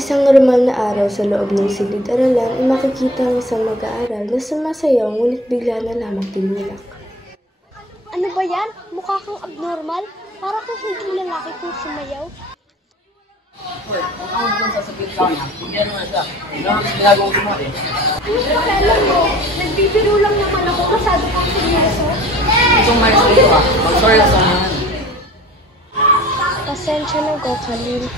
Isang normal na araw sa loob ng silid-aralan ay makikita ang isang mag-aaral na sumasayaw ngunit bigla na lamang tinulak. Ano ba yan? Mukha kang abnormal? Para kung hindi lalaki kung sumayaw. Sir, kung ako naman sasabihin sa kanya, hindi naman siya. Hindi naman ginagawang sumali. Alam mo, nagbibiro lang naman ako. Masyado kang seryoso. Itong mayos na ito mag-sorry na sa mga. Pasensya na ko, Khalil.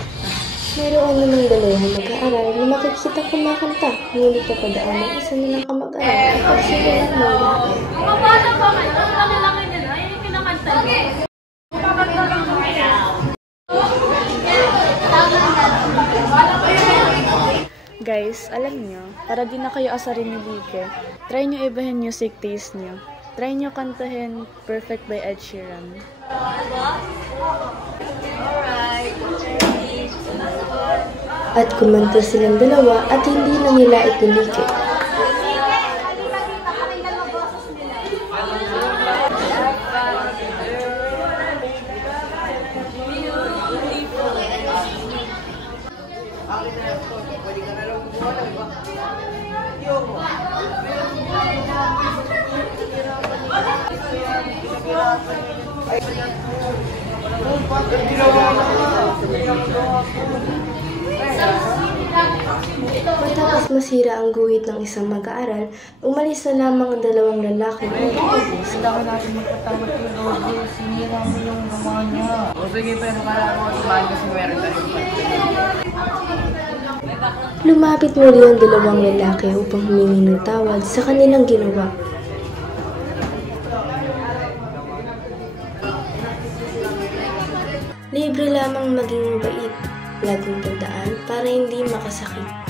Mayroon namang dalawang mag-aaral na makikita kumakanta, ngunit napadaan ng isa nilang kamag-aral at pagsimulan ng lahat. Mga bata pa ngayon, laki-laki nila, yung kinakanta niya. Guys, alam nyo, para di na kayo asarin ni Like, try nyo ibahin music taste nyo. Try nyo kantahin Perfect by Ed Sheeran. At kumanta silang dalawa at hindi na nila itinike. Matapos masira ang guhit ng isang mag-aaral, umalis na lamang ang dalawang lalaki upang ubos. Kailangan natin magpatawad kay Lord. Sinira mo yung gumawa niya. O sige, pero kala ko tumahan kasi meron ka rin. Lumapit muli ang dalawang lalaki upang humingi ng tawad sa kanilang ginawa. Libre lamang maging mabait, laging tandaan para hindi makasakit.